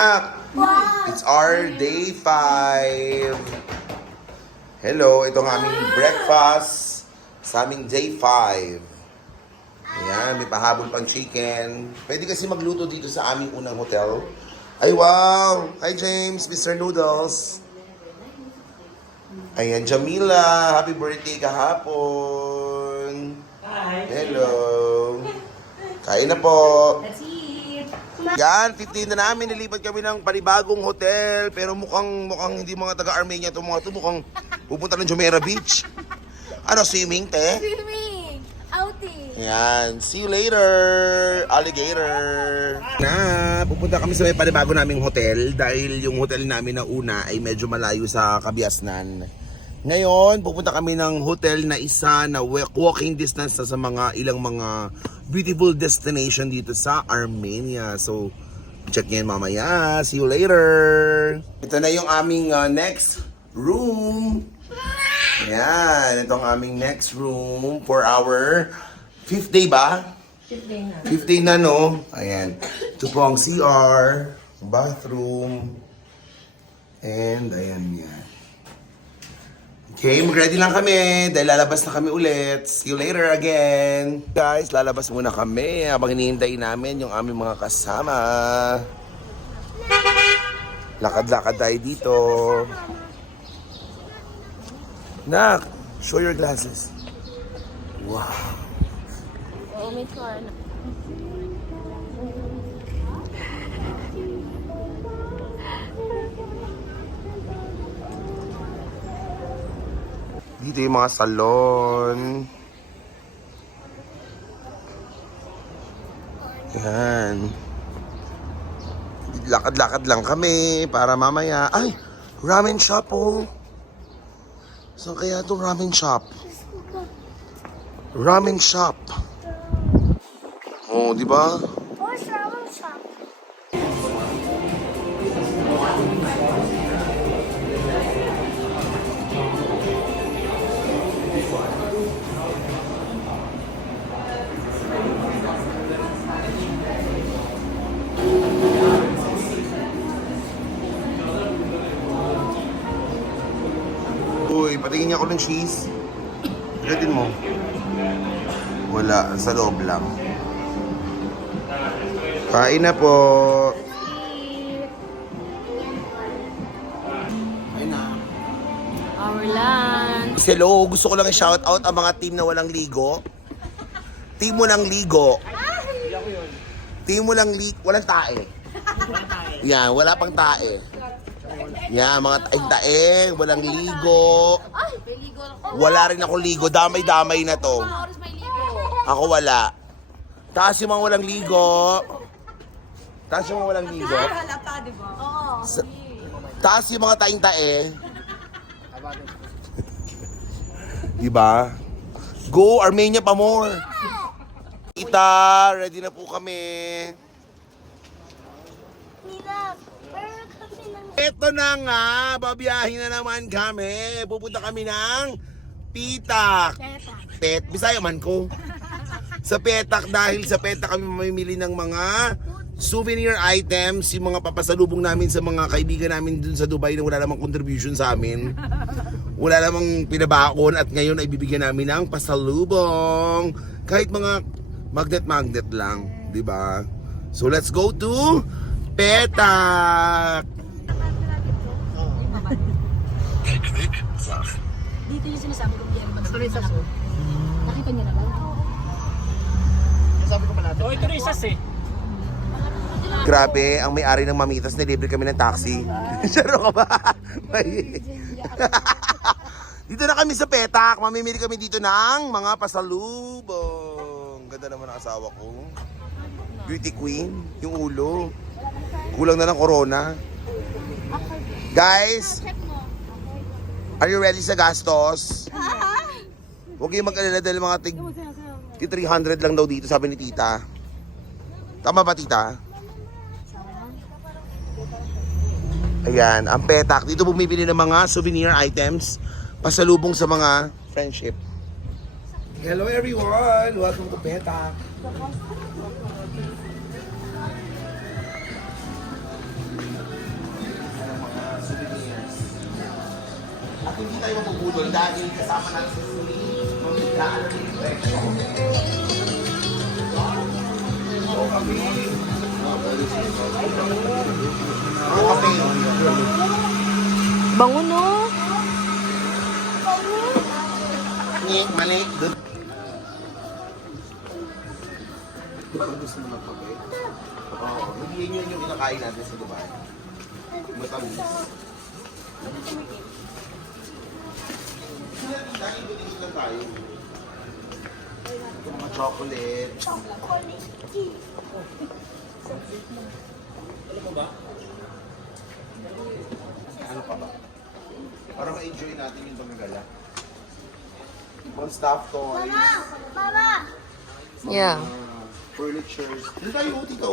It's our day 5. Hello, itong aming breakfast sa aming day 5. Ayan, may pahabol pang chicken. Pwede kasi magluto dito sa aming unang hotel. Ay, wow! Hi, James, Mr. Noodles. Ayan, Jamila. Happy birthday kahapon. Hi. Hello. Kain na po. That's it. Yan, 15 na namin. Nilipat kami ng panibagong hotel. Pero mukhang hindi mga taga-Armenia ito. Mga ito mukhang pupunta ng Jumeirah Beach. Ano, swimming, te? Swimming! Outing! Yan. See you later, alligator. Na, pupunta kami sa may panibago naming hotel dahil yung hotel namin na una ay medyo malayo sa Kabiasnan. Ngayon, pupunta kami ng hotel na isa na walking distance na sa mga ilang mga beautiful destination dito sa Armenia. So, check nyo yun mamaya. See you later. Ito na yung aming next room. Ayan, ito ang aming next room for our 5th day ba? 15 na. 15 na, no? Ayan. Ito po ang CR, bathroom, and ayan yan. Okay, mag-ready lang kami dahil lalabas na kami ulit. See you later again. Guys, lalabas muna kami habang hinihintay namin yung aming mga kasama. Lakad-lakad tayo dito. Nak, show your glasses. Wow. Oo, may car na. Dito yung mga salon. Yan. Lakad-lakad lang kami para mamaya. Ay! Ramen shop oh! Saan kaya itong ramen shop? Ramen shop. Oh, di ba? Oh, shower shop. Uy, patingin niya ako ng cheese. Pagkatin mo. Wala, sa loob lang. Kain na po. Kain na. Our lunch. Hello, gusto ko lang i-shout out ang mga team na walang ligo. Team mo lang ligo. Team mo lang walang tae. Yan, wala pang tae. Yan, mga tae-tae, walang ligo. Ay, may ligo ako. Wala rin ako ligo, damay-damay na to. Mga oras may ligo. Ako wala. Taas yung mga walang ligo. Taas yung mga walang ligo. Halata, di ba? Oo. Taas yung mga taing-tae. Diba? Go, Armenia pa more. Tita, ready na po kami. Nina, pero kasi nang... Ito na nga, babiyahin na naman kami. Pupunta kami ng Pitak. Pet, Bisaya man ko. Sa Petak, dahil sa Petak kami mamimili ng mga souvenir items, yung mga papasalubong namin sa mga kaibigan namin dun sa Dubai na wala namang contribution sa amin. Wala namang pinabakon at ngayon ay bibigyan namin ng pasalubong. Kahit mga magnet lang, di ba? So let's go to Petak. Dito yung sinasabi ko bigyan mo. Nakita niyo na ba? Sabi ko pa natin. Oh, ito rin isas eh. Grabe, ang may-ari ng Mamitas, nilibre kami ng taxi. Saro ka ba? Dito na kami sa Petak. Mamimili kami dito ng mga pasalubong. Ganda naman ang asawa ko. Beauty queen, yung ulo. Kulang na ng corona. Guys, are you ready sa gastos? Huwag kayong mag-alala dahil mga tig 300 lang daw dito, sabi ni tita. Tama ba, tita? Ayan, ang Petak. Dito bumibili ng mga souvenir items, pasalubong sa mga friendship. Hello everyone! Welcome to Petak. tayo mapuputol dahil kasama natin sa suli, mamiglaan ng infection. So kami, mga kape. Bango no? Mali. Doon. Di ba gusto mo ng kape? Oo. Hindi yun yung kinakain natin sa Dubai. Matamis. Dahil bilis lang tayo. Ito mga chocolate. Ano pa ba? Para ma-enjoy natin yung pagkagala. Mga stuffed toys. Mama! Yeah. Furnitures. Dito tayo, tito.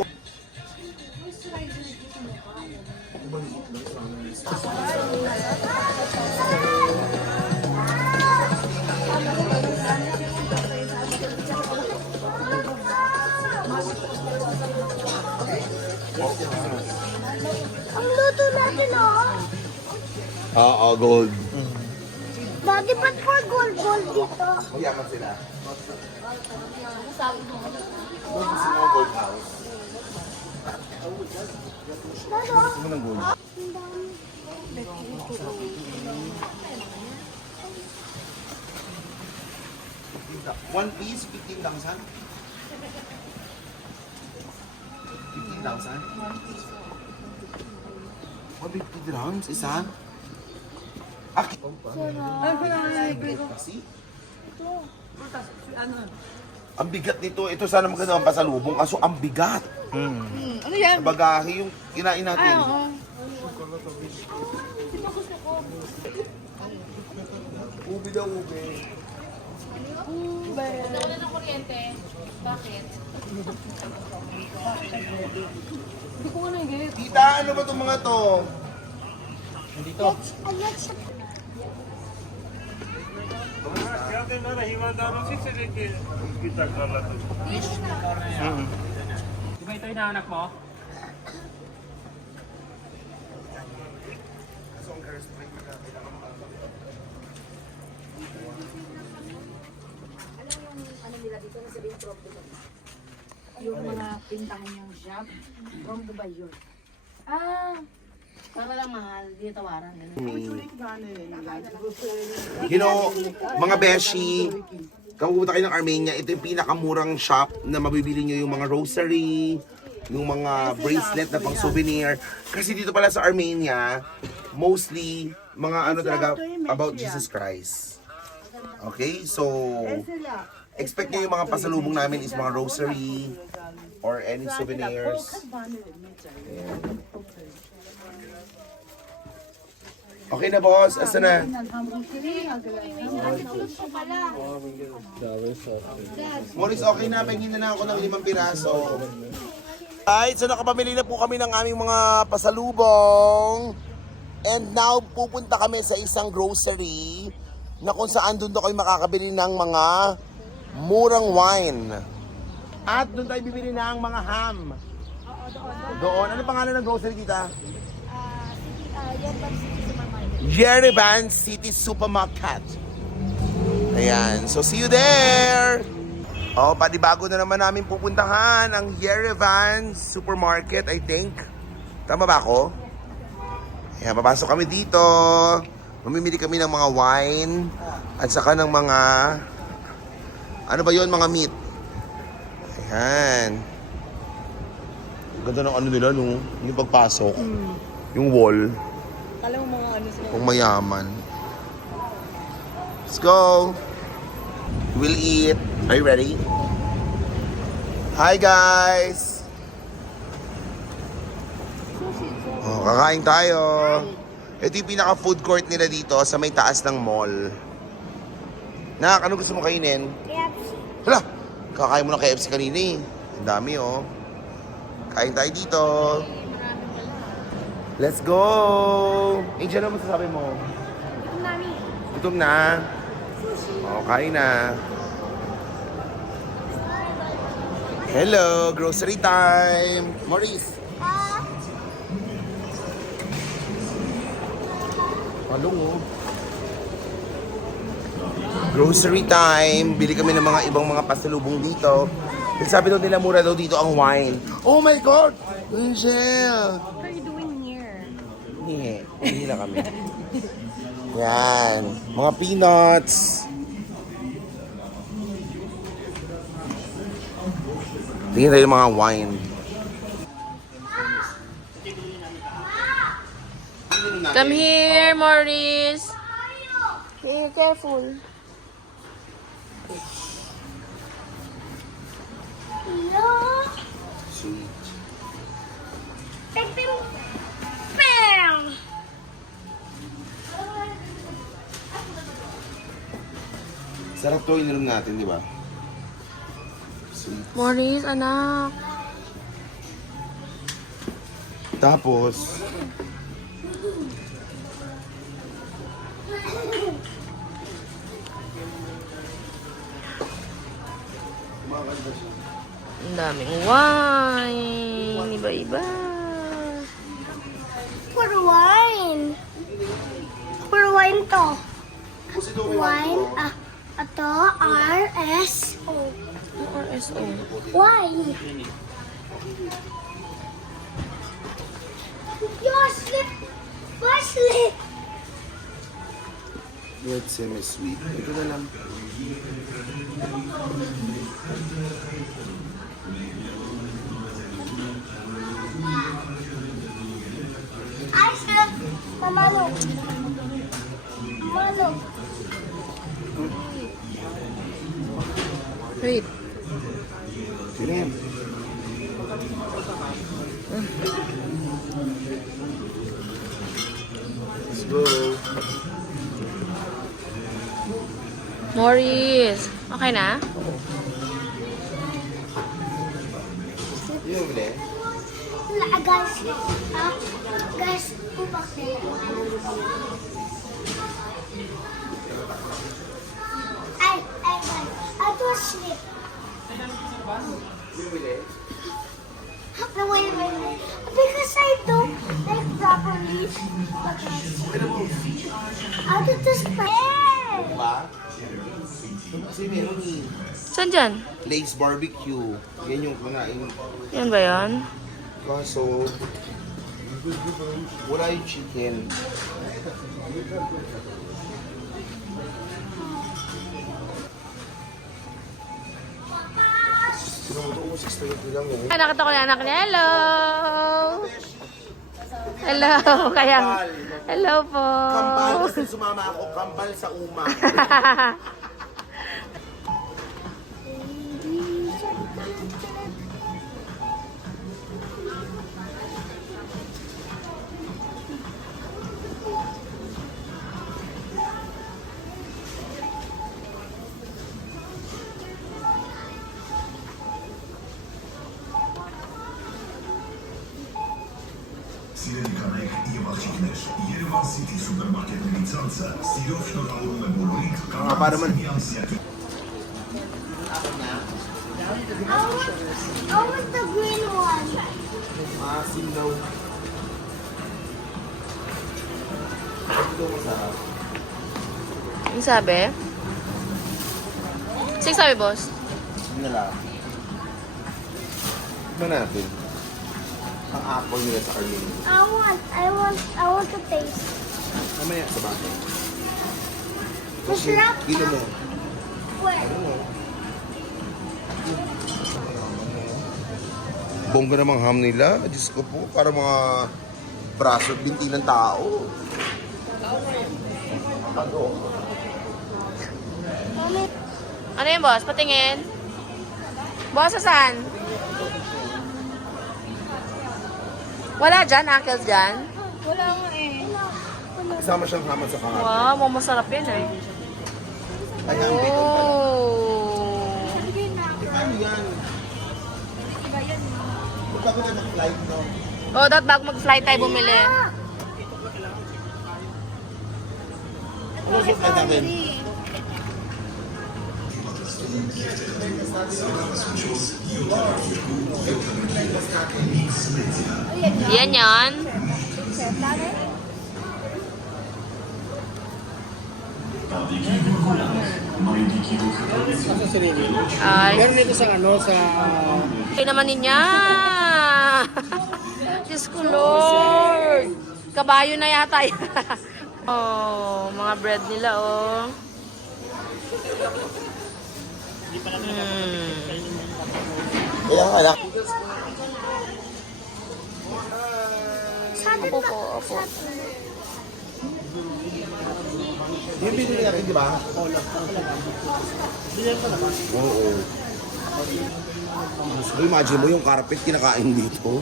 Ang luto natin, oh. Oo, gold. Daddy, ba't for gold dito? Mayaman sila. Gold gusto mo gold house. Gusto mo ng gold? One piece, 15,000? 15,000? 150 dirhams, isa? Kasi? Ang bigat nito. Ito sana maganda ang pasalubong. Kaso ang bigat. Ano yan? Sa bagahe yung kinain natin. Ubi daw, ubi. Wala ng kuryente. Bakit? Hindi ko ano yung Tita, ano ba itong mga to? Di ba ito inaanak mo? yung mga pintahan yung shop. From Dubai yun. Para lang mahal. Di tawaran. You know, mga beshi, kung pupunta kayo ng Armenia, ito yung pinakamurang shop na mabibili nyo yung mga rosary, yung mga bracelet na pang souvenir. Kasi dito pala sa Armenia, mostly, mga ano talaga, about Jesus Christ. Okay? So, expect nyo yung mga pasalubong namin is mga rosary or any souvenirs. Ayan. Okay na boss, asa na? Morris, okay na, pahingin na ako ng 5 piraso. Alright, so nakapamili na po kami ng aming mga pasalubong. And now, pupunta kami sa isang grocery na kung saan doon kayo makakabili ng mga murang wine. At doon tayo bibili ng mga ham. Doon. Ano pangalan ng grocery, tita? Yerevan City Supermarket. Ayan. So, see you there! Oh, panibago na naman namin pupuntahan ang Yerevan Supermarket, I think. Tama ba ako? Ayan, papasok kami dito. Mamimili kami ng mga wine at saka ng mga ano ba yon, mga meat. Ayan. Ganda ng ano nila, no? Yung pagpasok. Yung wall. Alam mo mga ano sila. Kung mayaman. Let's go! We'll eat. Are you ready? Hi guys! Oh, kakain tayo. Ito yung pinaka food court nila dito sa may taas ng mall. Nak, ano gusto mo kainin? KFC. Hala! Kakain mo ng KFC kanina eh. Ang dami oh. Kain tayo dito. Let's go! Angel, ano masasabi mo? Gutom namin. Gutom na. O, kain na. Hello, grocery time. Maurice. Palong oh. Grocery time. Bili kami ng mga ibang mga pasalubong dito. Kasi sabi daw nila mura daw dito ang wine. Oh my God! Angel! What are you doing here? Hindi na kami. Yan. Mga peanuts. Tingnan tayo ng mga wine. Come here, Maurice. Be careful. Hello? Sweet. Pim, pim, pam! Sarap to ininom natin, di ba? Sweet. Maurice, anak. Tapos, Ang daming wine. Iba-iba. For wine. For wine to. Wine, ito, RSO. RSO. Wine. Yo, slip. Why slip? red semi-sweet. Ito na lang. I slip. Mamalo. Mamalo. Wait. Sino yan? Let's go. Maurice. Okay na? Yung uli? Guys, guys, ubak na. Ay, I was sleep. Yung uli? No, wait. Because I don't like properly. How did this play? Ba? Kasi meron eh. Saan dyan? Lace barbecue. Yan yung kunain. Yan ba yan? Kaso, wala yung chicken. Sinuto ko 620 lang eh. Ay, nakita ko yung anak niya. Hello! Hello! Kaya, hello po! Kambal kasi sumama ako. Kambal sa uma. Sirenikanek i Marciniesz. Yerevan City Supermarket w Licence. Sirowno Alume Bolonik. Para man. I want the green one. Maasim daw. Ito masarap. Yung sabi? Sige sabi, boss. Yun na lang. Tignan natin. Ang apple nila sa karne. I want to taste. Mamaya sa bakit. Masarap. Gino mo. Where? Bongga namang ham nila. Diyos ko po. Para mga braso at binti ng tao. Ano yun, boss? Patingin. Boss, saan? Wala dyan? Uncles dyan? Kasama siyang hamad sa kahapon. Wow, masarap yan eh. Ay, ham bacon pala. Oh. Ano yan? Punta ko na mag-flight, no? Oh, dapat bago mag-flight tayo bumili. Ano suot na natin? Yan yan. Ay. Meron dito sa ano, sa... Okay naman niya. Diyos ko, Lord. Kabayo na yata yan. Oh, mga bread nila, oh. Kaya nga lang. Sa atin Opo ba? po, opo. Yung binili natin, di ba? Oo. So, imagine mo yung carpet kinakain dito.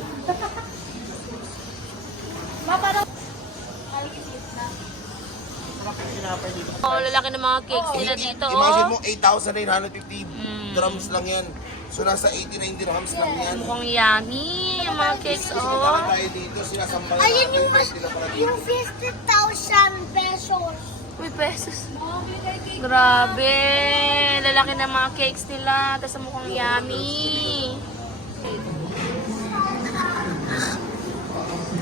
Oh, lalaki ng mga cakes nila dito, Imagine oh. mo, 8,950 drums lang yan. So, nasa 89 dirhams lang yan. Mukhang yummy yung mga cakes, Kasi oh. tayo dito, sinasampay Ayun natin, yung mas, sila pala dito. yung 50,000 pesos. Uy, pesos. Grabe. Lalaki ng mga cakes nila. Tapos mukhang yummy.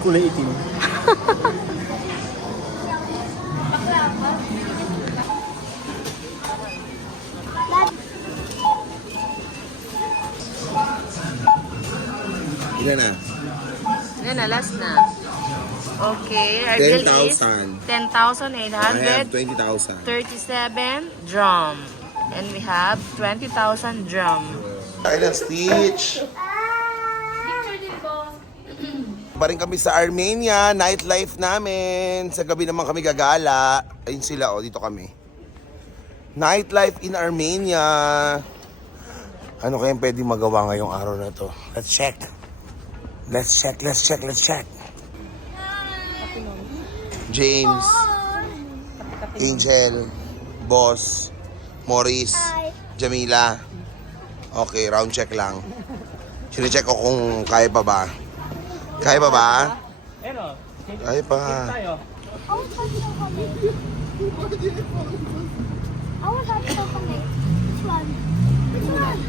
Kulay itim. Ilan na? Yan na, last na. Okay, our bill is 10,000. 10,837 20,000. drum. And we have 20,000 drum. Kaya Stitch. Pa rin kami sa Armenia, nightlife namin. Sa gabi naman kami gagala. Ayun sila, oh, dito kami. Nightlife in Armenia. Ano kayang pwede magawa ngayong araw na to? Let's check. Let's check. James, Angel, Boss, Maurice, Jamila. Okay, round check lang. Sine-check ko kung kaya pa ba. Kaya pa ba? Pero, Kaya pa. tayo. I was happy to come in. I was happy to come in. Which one? Which one?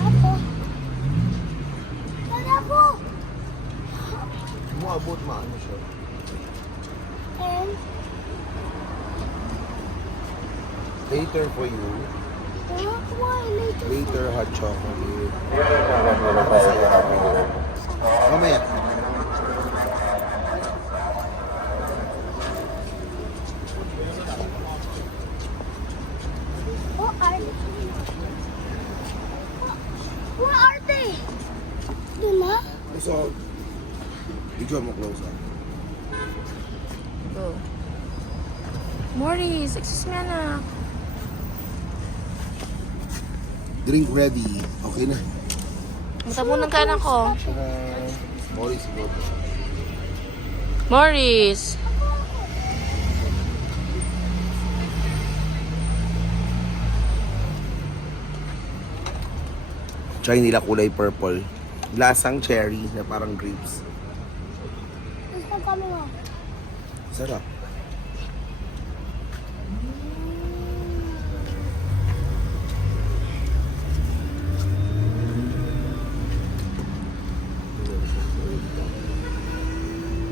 Apple. An apple. Umabot maano siya. And Later for you. why later? Later hot chocolate. Mamaya. Where are they? Duma? So, video mo close up. Go. Maurice, excuse me, anak. Drink ready. Okay na. Matabunan ka, anak ko. Maurice, go. Maurice. Try nila kulay purple. Lasang cherry na parang grapes. This one coming off. Sarap.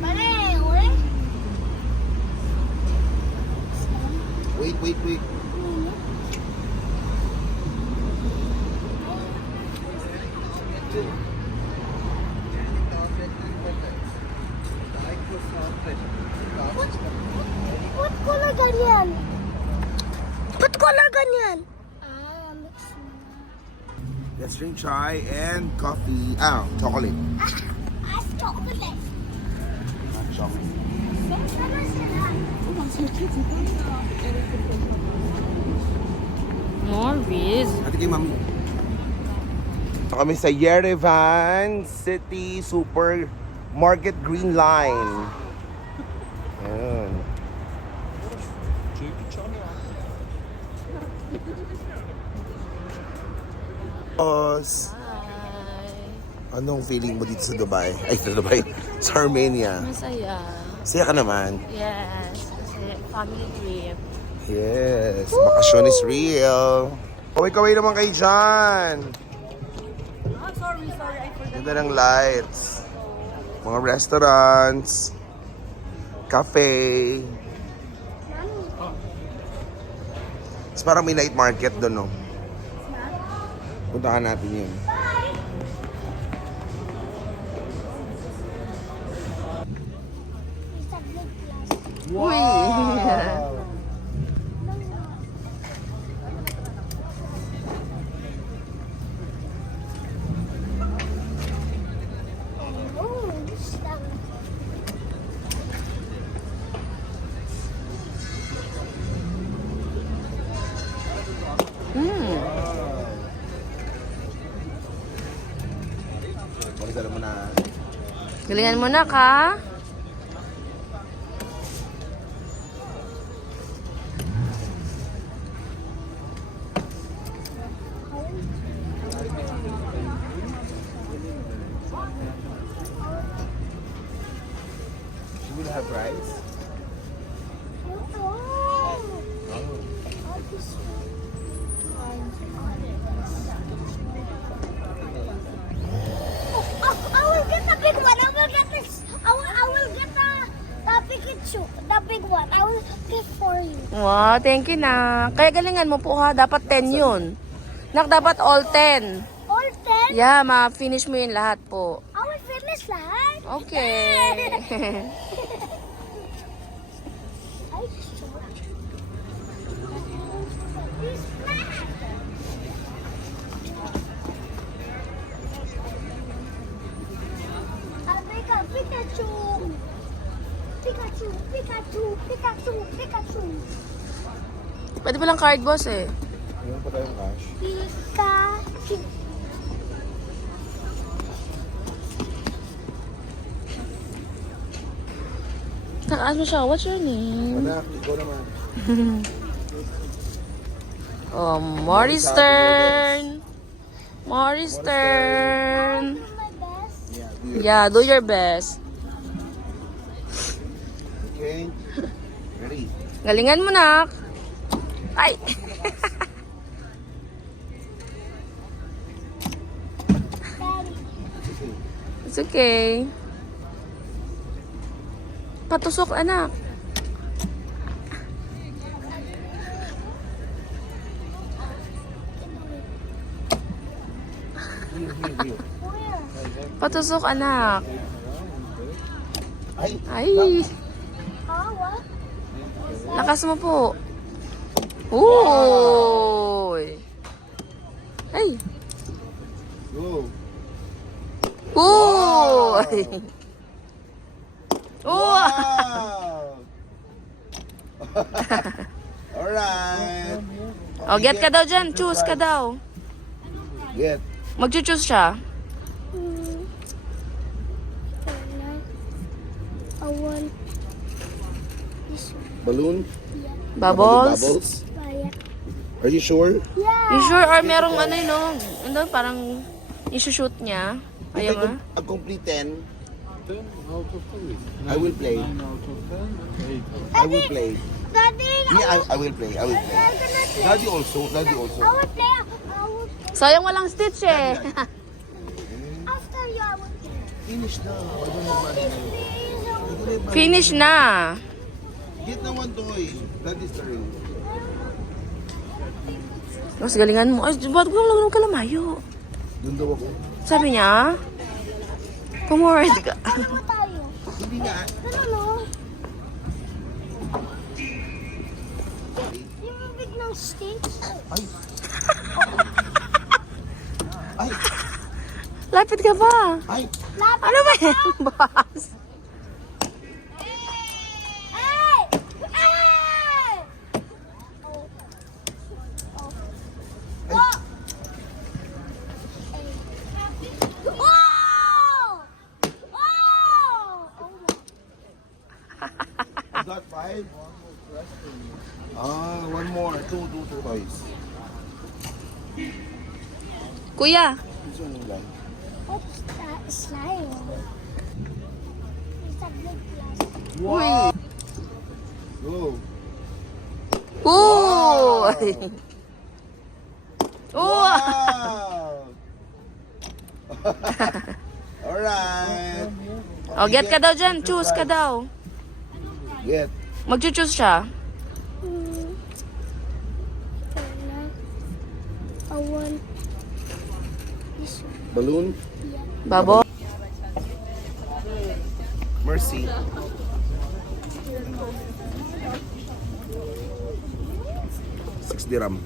Pareho eh. Wait. What color ganyan? What color ganyan? Mix na. Let's drink chai and coffee. Chocolate. Chocolate. Chocolate. Sana sila. Maurice. Ate kay mami. Kami sa Yerevan City Supermarket Green Line. Ayan. Boss, Hi. anong feeling mo dito sa Dubai? Ay, sa Dubai. Sa Armenia. Masaya. Saya ka naman. Yes. Kasi family trip. Yes. Bakasyon is real. Kaway-kaway naman kayo dyan. Sorry, I forgot. Ganda ng lights. Mga restaurants. Cafe. It's parang may night market doon, no? Puntahan natin yun. It's a big plastic. Wow! Oh, this is that. Pagdala mo na. Galingan mo na ka. You will have rice? Oh. I will get the big one. I will get this. I will get the Pikachu, the big one. I will get for you. Wow, thank you na. Kaya galingan mo po ha, dapat 10 yun. Nak, dapat all 10. All 10. Yeah, ma-finish mo yun lahat po. I will finish that. Okay. I saw. He's back. I make a Pikachu. Pikachu, Pikachu, Pikachu, Pikachu. Pwede ba lang card, boss eh? Meron pa tayong cash. Pikachu. Nakaas mo siya, what's your name? Anak, ikaw naman. Oh, Morris turn. Morris turn. Do my best. Yeah, do your best. Okay. Ready? Galingan mo, nak. Ay. Daddy. It's okay. Patusok, anak. Where? Patusok, anak. Ay! Ay. What? Lakas mo po. Uy. Ay. Go! Uy. Uy. Wow! Alright! Oh, get ka daw dyan. Choose ka daw. Get. Mag-choose siya. I want this one. Balloon? Bubbles. Bubbles? Yeah. Are you sure? Yeah. You sure? Or merong ano yun, no? Ano, parang isushoot niya. Ayaw nga. A complete 10. 10 out of 10. I will play. 9 out of 10. 8 I will play. Daddy, Yeah, I will play. I will play. I'm gonna play. Daddy also. Daddy also. I will play. I will play. Sayang walang stitch eh. After you, I will play. Finish na. I don't have money. Please, I will Finish na. Get na one toy. That is the ring. Mas galingan mo. Ay, ba't ko lang kalamayo? Doon daw ako. Sabi niya, pumorad ka. Ano mo tayo? Hindi nga. Ano no? Yung big ng stinks. Ay. Ay. Lapit ka pa. Ay. Lapit Ano ba yan, boss? Hey! Hey! Oh. Oh. Oh. Oh! Oh! I got 5. Ah, one more. Two toys. Kuya, This one lang. What's that slime? It's a big plastic. Wow. Go. Uy! Uy! Wow. Alright. Oh, get ka daw dyan. Choose ka daw. Get. Mag-choose siya. I want this Balloon? Babo. Mercy. $6.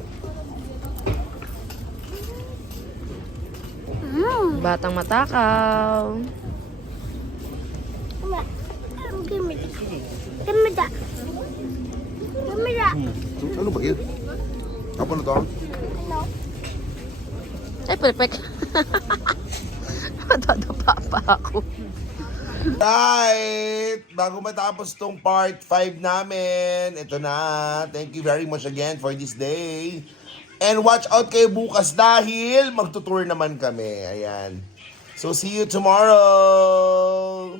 Batang matakaw. Give me that. Give me that. Give me that. Ano ba yun? Apa na to? No. Ay, perfect. Madadapa pa ako. Right! Bago matapos tong part 5 namin, ito na. Thank you very much again for this day. And watch out kayo bukas dahil magtutour naman kami. Ayan. So see you tomorrow!